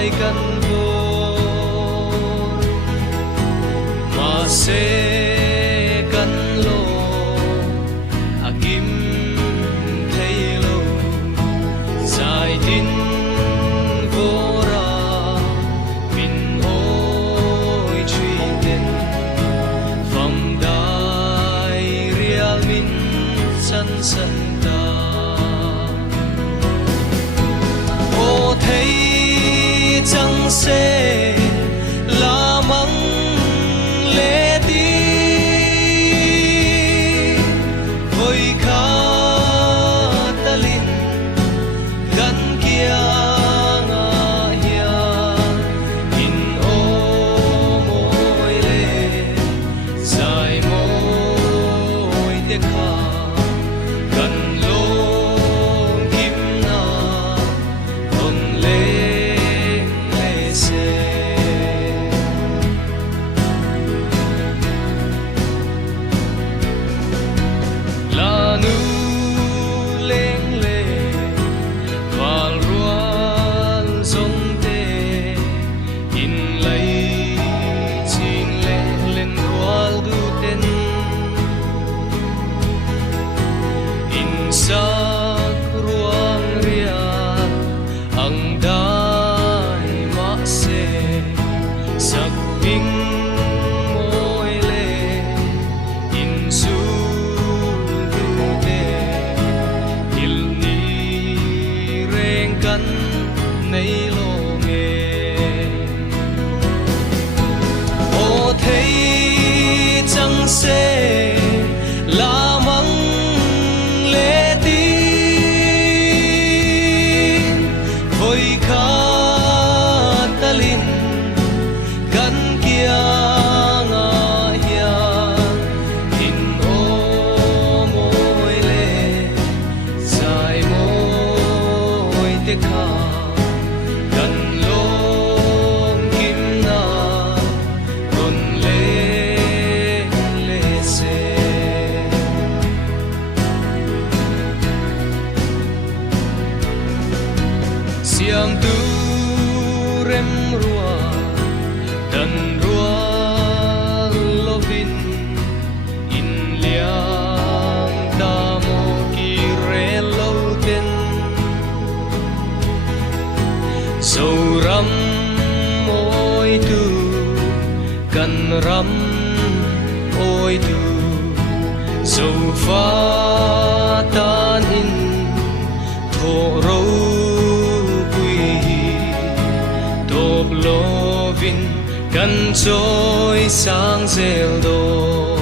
vai kan vô mà sẽ kan lo akim thấy lo dài tin vô ra min ôi truy tên phòng đại real min sân sân ta ô thấy chẳng sẽ là mắng lệ tí vội khá ta linh gần kia ngã hiền in ô môi lệ dài môi để khá gần lông kim na hồn lên lệ xe là nu lên lệ và ruan sông tê in lấy xin lệ lên qual du tên in sắc ruang rian ang dai ma se sắc bing môi lệ in suกันในโลกเองโอ้เทจังเซลามังเลตีฝอยขาตะลินกันเกียงาเฮียหินโอโมยเลสายโมđể khá gần lông kim na hồn lệ lệ xe siang tu rem rua dan rua lovin in liang ta mo ki re lâu tên sâu rắm ôi tu cần rắm ôi tu sâu pha tan in thổ râu quy tốp lô vin cần trôi sáng rêu đô